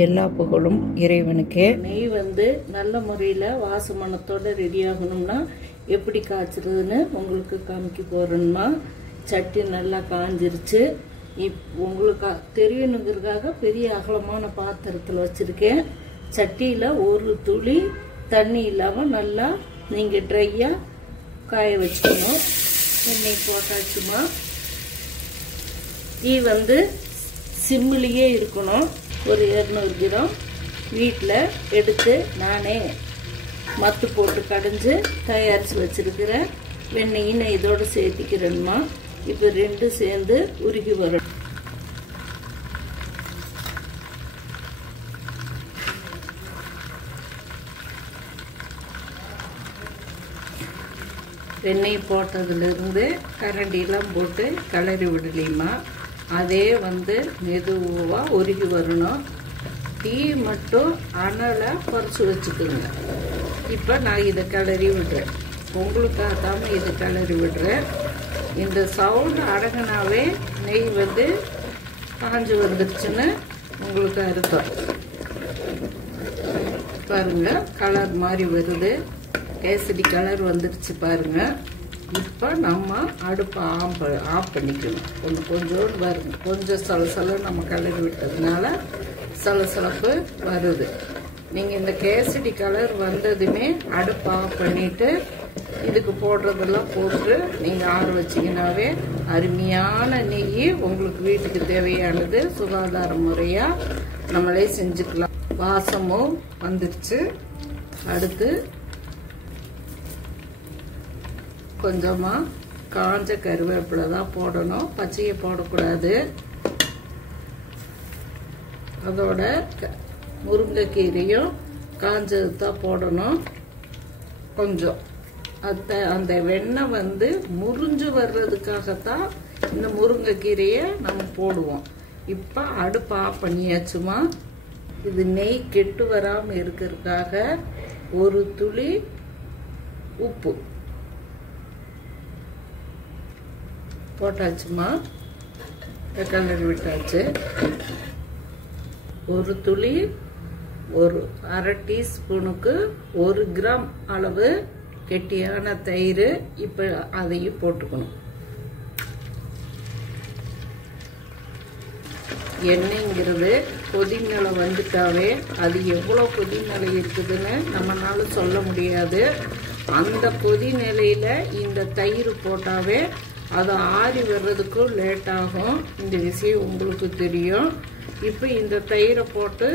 எல்லா புகழும் இறைவனுக்கே. நெய் நல்ல முறையில் வாசமனத்தோட ரெடி ஆகணும்னா எப்படி காய்ச்சறதுன்னு உங்களுக்கு காமிக்க போறேன்மா. சட்டி நல்லா காஞ்சிருச்சு. உங்களுக்கு தெரியணுங்கிறதுக்காக பெரிய அகலமான பாத்திரத்தில் வச்சிருக்கேன். சட்டியில் ஒரு துளி தண்ணி இல்லாமல் நல்லா நீங்கள் ட்ரையாக காய வச்சுக்கணும். எண்ணெய் போட்டாச்சுமா. இது சிம்மிலேயே இருக்கணும். ஒரு 200 கிராம் வீட்டில் எடுத்து நானே மத்து போட்டு கடைஞ்சு தயாரித்து வச்சிருக்கிறேன். வெண்ணெயை இதோடு சேர்த்திக்கிறேன்மா. இப்போ ரெண்டும் சேர்ந்து உருகி வரும். வெண்ணெய் போட்டதுலேருந்து கரண்டிலாம் போட்டு கிளறி விடலையுமா. அதே மெதுவாக உருகி வரணும். டீ மட்டும் அனலை குறைச்சி வச்சுக்கோங்க. இப்போ நான் இதை கிளறி விடுறேன். உங்களுக்காக தான் இதை கிளறி விடுறேன். இந்த சவுண்டு அடங்கினாவே நெய் காஞ்சி வந்துடுச்சுன்னு உங்களுக்கு அர்த்தம். பாருங்க, கலர் மாதிரி வருது. கேசரி கலர் வந்துடுச்சு பாருங்க. இப்போ நம்ம அடுப்பை ஆஃப் பண்ணிக்கணும். கொஞ்சோண்டு வருங்க. கொஞ்சம் சலசல நம்ம கிளறி விட்டதுனால சலசலப்பு வருது. நீங்கள் இந்த கேசரி கலர் வந்ததுமே அடுப்பை ஆஃப் பண்ணிவிட்டு இதுக்கு போடுறதெல்லாம் போட்டு நீங்கள் ஆற வச்சிங்கனாவே அருமையான நெய் உங்களுக்கு வீட்டுக்கு தேவையானது சுகாதார முறையாக நம்மளே செஞ்சுக்கலாம். வாசமும் வந்துடுச்சு. அடுத்து கொஞ்சமாக காஞ்ச கருவேப்பிலை தான் போடணும். பச்சையை போடக்கூடாது. அதோட முருங்கைக்கீரையும் காஞ்சது தான் போடணும். கொஞ்சம் அந்த வெண்ணெய் முறிஞ்சு வர்றதுக்காகத்தான் இந்த முருங்கைக்கீரையை நம்ம போடுவோம். இப்போ அடுப்பு ஆஃப் பண்ணியாச்சுமா. இது நெய் கெட்டு வராமல் இருக்கிறதுக்காக ஒரு துளி உப்பு போட்டாச்சுமா. கிளறி விட்டாச்சு. ஒரு துளி, ஒரு அரை டீஸ்பூனுக்கு 1 கிராம் அளவு கெட்டியான தயிர். இப்போ அதையும் போட்டுக்கணும். எண்ணெய்ங்கிறது கொதிநிலை வந்துட்டாவே அது எவ்வளோ கொதிநிலை இருக்குதுன்னு நம்மளால சொல்ல முடியாது. அந்த கொதிநிலையில் இந்த தயிர் போட்டாவே அது ஆறி வர்றதுக்கும் லேட் ஆகும். இந்த விஷயம் உங்களுக்கு தெரியும். இப்போ இந்த தயிரை போட்டு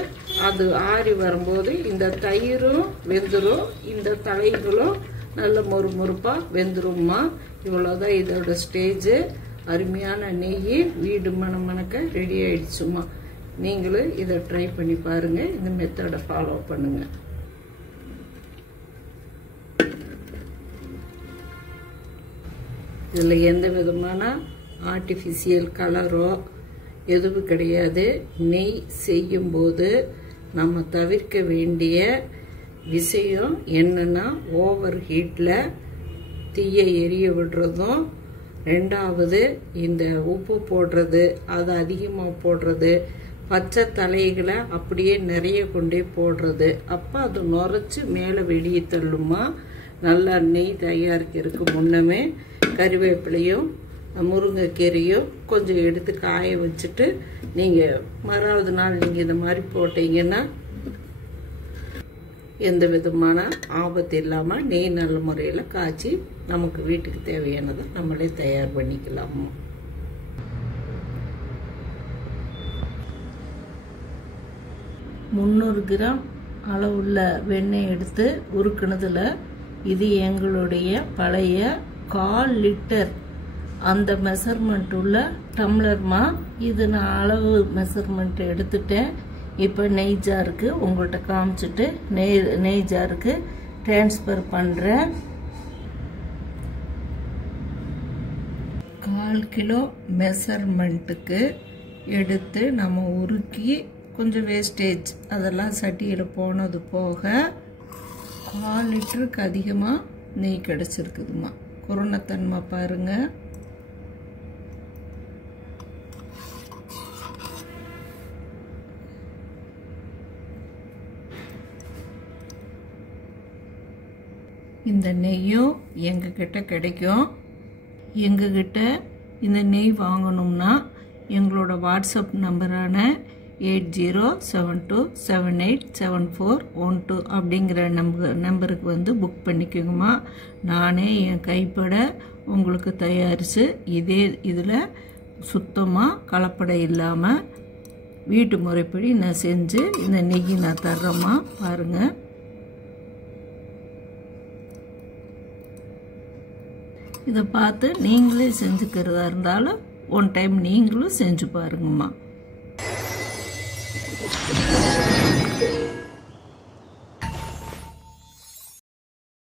அது ஆறி வரும்போது இந்த தயிரும் வெந்துடும், இந்த தலைகளும் நல்ல மொறுமொறுப்பாக வெந்துரும்மா. இவ்வளோதான் இதோட ஸ்டேஜ். அருமையான நெய் வீடு மணக்க ரெடி ஆயிடுச்சுமா. நீங்களும் இதை ட்ரை பண்ணி பாருங்கள். இந்த மெத்தடை ஃபாலோ பண்ணுங்கள். இதில் எந்த விதமான ஆர்டிஃபிஷியல் கலரோ எதுவும் கிடையாது. நெய் செய்யும்போது நம்ம தவிர்க்க வேண்டிய விஷயம் என்னன்னா, ஓவர் ஹீட்டில் தீயை எரிய விடுறதும், ரெண்டாவது இந்த உப்பு போடுறது, அது அதிகமாக போடுறது, பச்சை தலைகளை அப்படியே நிறைய கொண்டே போடுறது. அப்போ அது நுரைச்சி மேலே வெளியே தள்ளுமா. நல்லா நெய் தயாரிக்கிறதுக்கு முன்னமே கறிவேப்பிலையும் முருங்கைக்கீரையும் கொஞ்சம் எடுத்து காய வச்சுட்டு நீங்கள் மறாவது நாள் நீங்கள் இந்த மாதிரி போட்டீங்கன்னா எந்த விதமான ஆபத்து இல்லாமல் நெய் நல்ல முறையில் காய்ச்சி நமக்கு வீட்டுக்கு தேவையானதை நம்மளே தயார் பண்ணிக்கலாம். முந்நூறு கிராம் அளவுள்ள வெண்ணெய் எடுத்து உருக்குனதில் இது எங்களுடைய பழைய 1/4 லிட்டர் அந்த மெஷர்மெண்ட் உள்ள டம்ளர்மா. இது நான் அளவு மெஷர்மெண்ட் எடுத்துட்டேன். இப்போ நெய் ஜாருக்கு உங்கள்கிட்ட காமிச்சிட்டு நெய் ஜாருக்கு டிரான்ஸ்ஃபர் பண்ணுறேன். 1/4 கிலோ மெஷர்மெண்ட்டுக்கு எடுத்து நம்ம உருக்கி கொஞ்சம் வேஸ்டேஜ் அதெல்லாம் சட்டியில் போனது போக 1/4 லிட்டருக்கு அதிகமாக நெய் கிடச்சிருக்குதுமா. குருணத்தன்மை பாருங்கள். இந்த நெய்யும் எங்ககிட்ட கிடைக்கும். எங்ககிட்ட இந்த நெய் வாங்கணும்னா எங்களோட வாட்ஸ்அப் நம்பரான 8072787412 அப்படிங்கிற நம்பருக்கு வந்து புக் பண்ணிக்கோங்கம்மா. நானே என் கைப்பட உங்களுக்கு தயாரித்து இதில் சுத்தமாக கலப்படம் இல்லாமல் வீட்டு முறைப்படி நான் செஞ்சு இந்த நெய் நான் தர்றேம்மா. பாருங்கள், இதை பார்த்து நீங்களே செஞ்சுக்கிறதா இருந்தாலும் ஒன் டைம் நீங்களும் செஞ்சு பாருங்கம்மா.